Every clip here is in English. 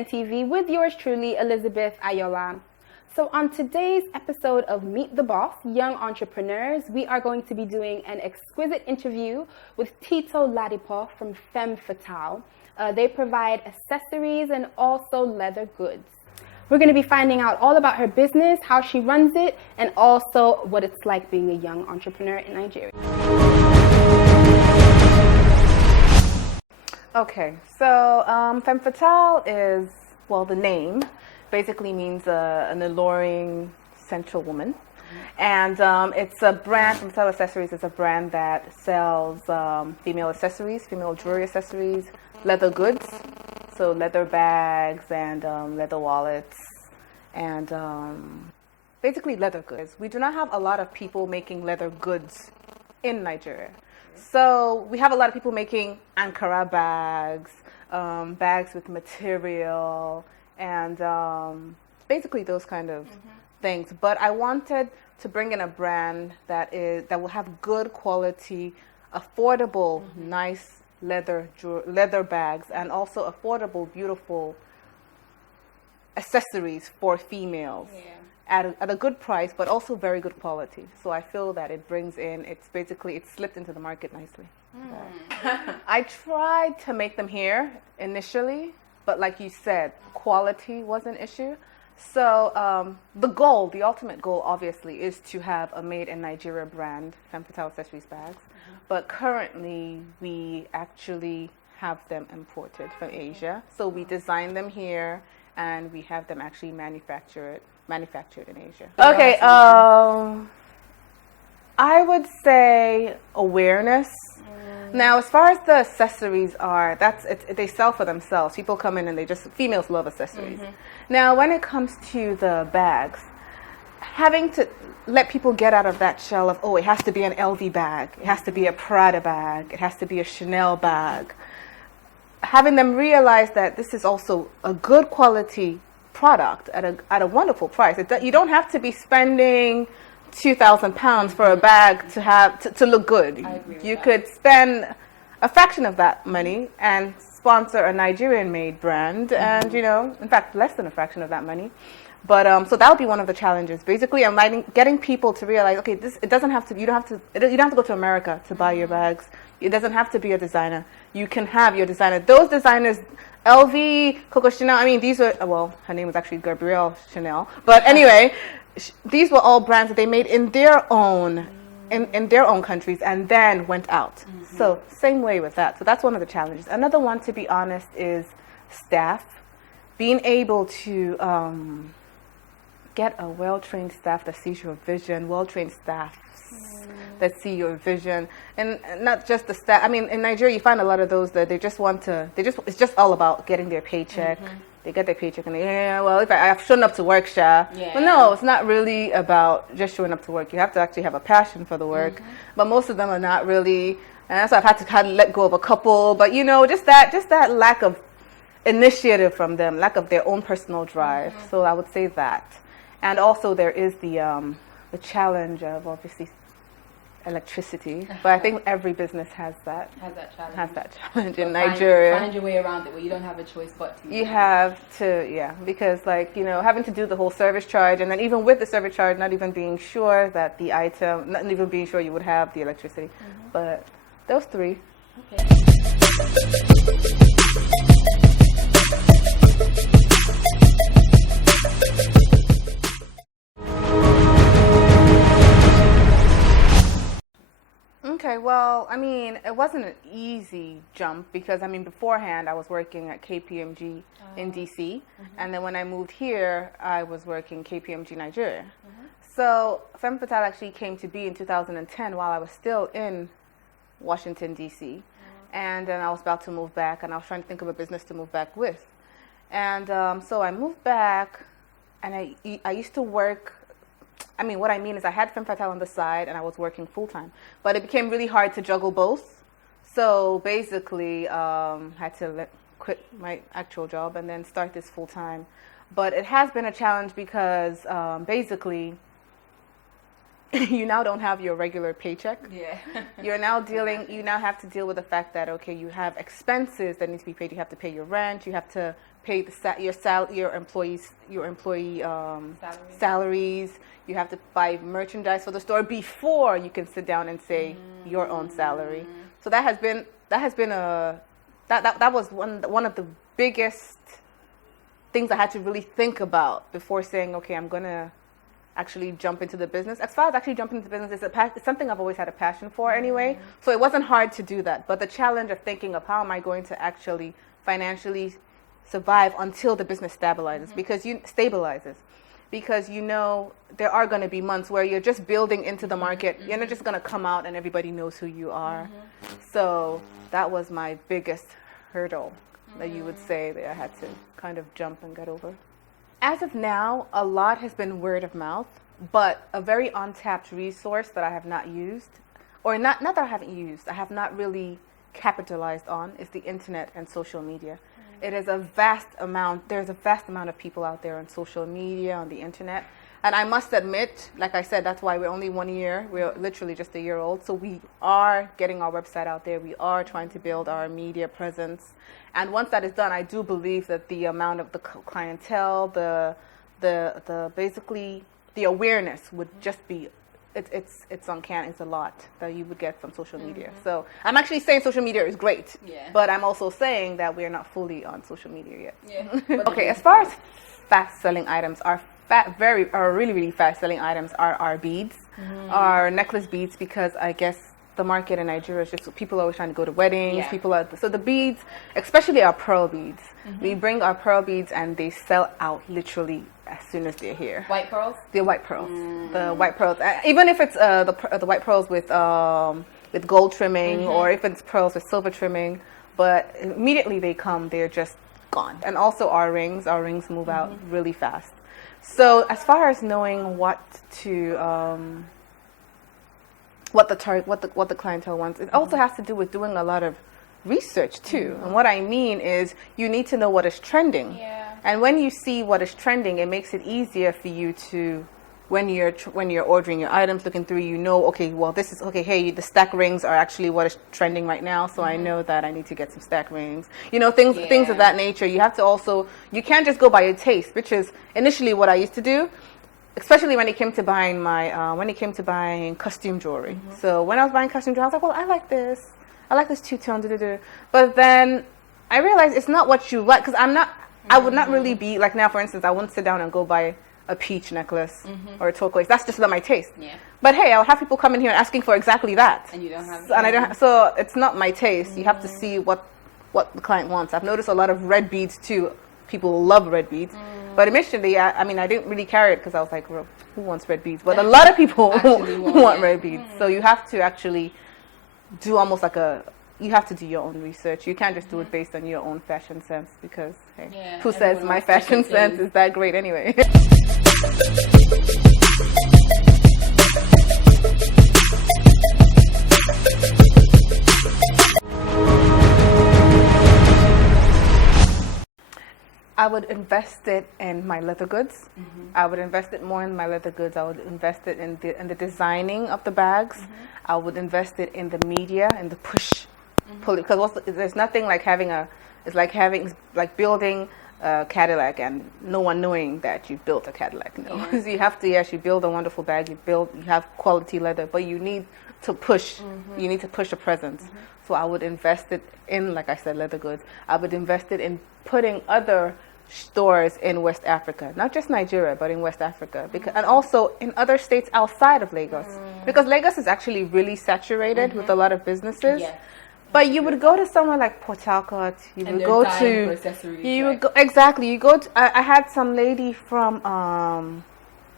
CNTV with yours truly, Elizabeth Ayola. So on today's episode of Meet the Boss, Young Entrepreneurs, we are going to be doing an exquisite interview with Tito Ladipo from Femme Fetal. They provide accessories and also leather goods. We're going to be finding out all about her business, how she runs it, and also what it's like being a young entrepreneur in Nigeria. Okay, so Femme Fatale is, well, the name basically means an alluring, sensual woman. And it's a brand, Femme Fatale Accessories is a brand that sells female accessories, female jewelry accessories, leather goods, so leather bags and leather wallets, and basically leather goods. We do not have a lot of people making leather goods in Nigeria. So we have a lot of people making Ankara bags, bags with material, and basically those kind of things. But I wanted to bring in a brand that will have good quality, affordable, nice leather bags, and also affordable, beautiful accessories for females. Yeah. At a good price, but also very good quality. So I feel that it brings in, it's slipped into the market nicely. I tried to make them here initially, but like you said, quality was an issue. So the ultimate goal, obviously, is to have a made in Nigeria brand, Femme Fatale Accessories bags. But currently, we actually have them imported from Asia. So we design them here, and we have them actually manufactured in Asia. Okay, I would say awareness. Now, as far as the accessories are, they sell for themselves. People come in and females love accessories. Now, when it comes to the bags, having to let people get out of that shell of, it has to be an LV bag, it has to be a Prada bag, it has to be a Chanel bag. Having them realize that this is also a good quality product at a wonderful price. You don't have to be spending £2,000 for a bag to look good. You could spend a fraction of that money and sponsor a Nigerian-made brand, and in fact, less than a fraction of that money. But so that would be one of the challenges. Basically, getting people to realize, okay, you don't have to go to America to buy your bags. It doesn't have to be a designer. You can have your designer. Those designers, LV, Coco Chanel, these were, her name was actually Gabrielle Chanel. But anyway, these were all brands that they made in their own countries and then went out. So same way with that. So that's one of the challenges. Another one, to be honest, is staff. Being able to get a well-trained staff that sees your vision, well-trained staff that see your vision, and not just the staff. In Nigeria, you find a lot of those that it's just all about getting their paycheck. They get their paycheck and if I've shown up to work, Sha. Yeah. But no, it's not really about just showing up to work. You have to actually have a passion for the work. But most of them are not really, and that's why I've had to let go of a couple. But just that lack of initiative from them, lack of their own personal drive. So I would say that. And also there is the challenge of obviously electricity, but I think every business has that challenge in Nigeria. Find your way around it where you don't have a choice but to. You have to, because having to do the whole service charge, and then even with the service charge, not even being sure that the item, not even being sure you would have the electricity. But those three. Okay. Okay, well, it wasn't an easy jump because, beforehand I was working at KPMG in DC, and then when I moved here, I was working KPMG Nigeria. So Femme Fetal actually came to be in 2010 while I was still in Washington, DC, and then I was about to move back, and I was trying to think of a business to move back with. And so I moved back, and I used to work. What I mean is I had Femme Fatale on the side and I was working full-time. But it became really hard to juggle both. So basically, I had to quit my actual job and then start this full-time. But it has been a challenge because basically, you now don't have your regular paycheck. Yeah. You now have to deal with the fact that, okay, you have expenses that need to be paid. You have to pay your rent. You have to pay your employees salaries. You have to buy merchandise for the store before you can sit down and say your own salary. So that was one of the biggest things I had to really think about before saying, okay, I'm gonna actually jump into the business. As far as actually jumping into business, it's something I've always had a passion for anyway. So it wasn't hard to do that. But the challenge of thinking of how am I going to actually financially survive until the business stabilizes, because there are going to be months where you're just building into the market. You're not just going to come out and everybody knows who you are. So that was my biggest hurdle that you would say that I had to kind of jump and get over. As of now, a lot has been word of mouth, but a very untapped resource that I have not used, or not that I haven't used, I have not really capitalized on, is the internet and social media. It is there's a vast amount of people out there on social media, on the internet. And I must admit, like I said, that's why we're only 1 year. We're literally just a year old. So we are getting our website out there. We are trying to build our media presence. And once that is done, I do believe that the amount of the clientele, basically the awareness would just be, it's uncanny. It's a lot that you would get from social media. So I'm actually saying social media is great, but I'm also saying that we're not fully on social media yet. Okay, as far as fast-selling items, our really, really fast-selling items are our beads, our necklace beads, because I guess the market in Nigeria is just people are always trying to go to weddings. So the beads, especially our pearl beads, we bring our pearl beads and they sell out literally as soon as they're here. White pearls? The white pearls. The white pearls. Even if it's the white pearls with gold trimming, or if it's pearls with silver trimming, but immediately they come, they're just gone. And also our rings move out really fast. So as far as knowing what the clientele wants, it also has to do with doing a lot of research too. And what I mean is you need to know what is trending. And when you see what is trending, it makes it easier for you to, when you're ordering your items, looking through, okay, well, this is, okay, hey, the stack rings are actually what is trending right now, so I know that I need to get some stack rings. Things of that nature. You have to also, you can't just go by your taste, which is initially what I used to do, especially when it came to buying costume jewelry. So when I was buying costume jewelry, I was like, well, I like this two-tone, but then I realized it's not what you like, because I would not really be, like now, for instance, I wouldn't sit down and go buy a peach necklace or a turquoise. That's just not my taste. But hey, I'll have people come in here asking for exactly that. And you don't have it. So it's not my taste. You have to see what the client wants. I've noticed a lot of red beads too. People love red beads. But initially, I didn't really carry it because I was like, well, who wants red beads? But a lot of people want red beads. So you have to actually do almost like you have to do your own research. You can't just do it based on your own fashion sense, because hey, who says my fashion sense is that great anyway? I would invest it in my leather goods. I would invest it more in my leather goods. I would invest it in the designing of the bags. I would invest it in the media and the push. Because there's nothing like building a Cadillac and no one knowing that you built a Cadillac. No, so you have to, yes, you build a wonderful bag. You have quality leather, but you need to push. You need to push a presence. So I would invest it in, like I said, leather goods. I would invest it in putting other stores in West Africa, not just Nigeria, but in West Africa, and also in other states outside of Lagos, because Lagos is actually really saturated with a lot of businesses. But you would go to somewhere like Port Harcourt. I had some lady from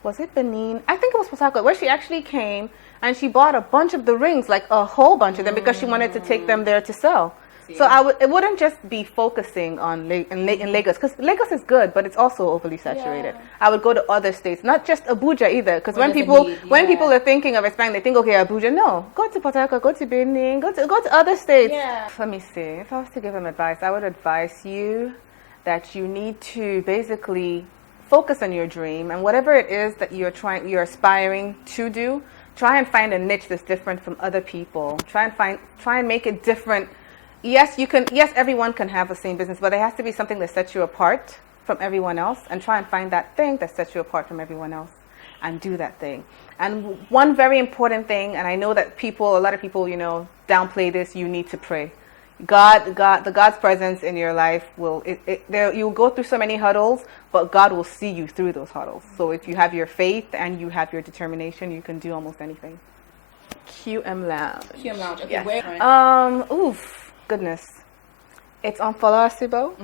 was it Benin? I think it was Port Harcourt, where she actually came and she bought a bunch of the rings, like a whole bunch of them, because she wanted to take them there to sell. So it wouldn't just be focusing on in Lagos, because Lagos is good, but it's also overly saturated. I would go to other states, not just Abuja either, because when people are thinking of expanding, they think, okay, Abuja. No, go to Port Harcourt, go to Benin, go to other states. Let me see. If I was to give them advice, I would advise you that you need to basically focus on your dream, and whatever it is that you're aspiring to do, try and find a niche that's different from other people. Try and make it different yes, you can. Yes, everyone can have the same business, but it has to be something that sets you apart from everyone else, and try and find that thing that sets you apart from everyone else, and do that thing. And one very important thing, and I know that a lot of people, downplay this. You need to pray. God's presence in your life you'll go through so many huddles, but God will see you through those huddles. So if you have your faith and you have your determination, you can do almost anything. QM Lounge. QM Lounge. Okay, yes. Where? Goodness. It's on Fala Sibo.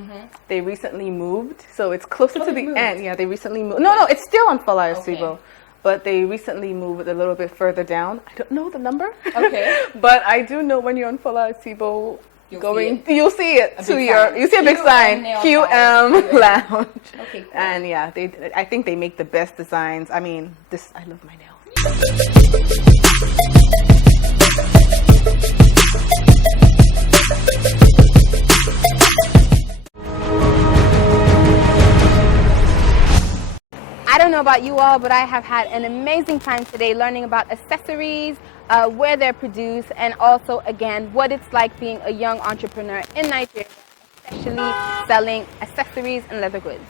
They recently moved, so it's closer to the end. Yeah, they recently moved. No, it's still on Fala Sibo. But they recently moved a little bit further down. I don't know the number. Okay. But I do know when you're on Fala Sibo, you'll see it. You see a big sign, QM Lounge. Okay, cool. And yeah, I think they make the best designs. I mean, I love my nails. I don't know about you all, but I have had an amazing time today learning about accessories, where they're produced, and also, again, what it's like being a young entrepreneur in Nigeria, especially selling accessories and leather goods.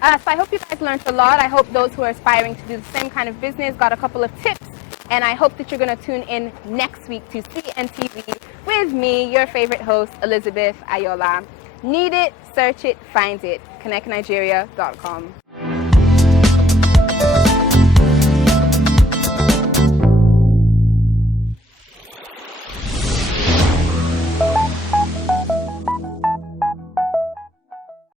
So I hope you guys learned a lot. I hope those who are aspiring to do the same kind of business got a couple of tips, and I hope that you're going to tune in next week to CNTV with me, your favorite host, Elizabeth Ayola. Need it, search it, find it. ConnectNigeria.com.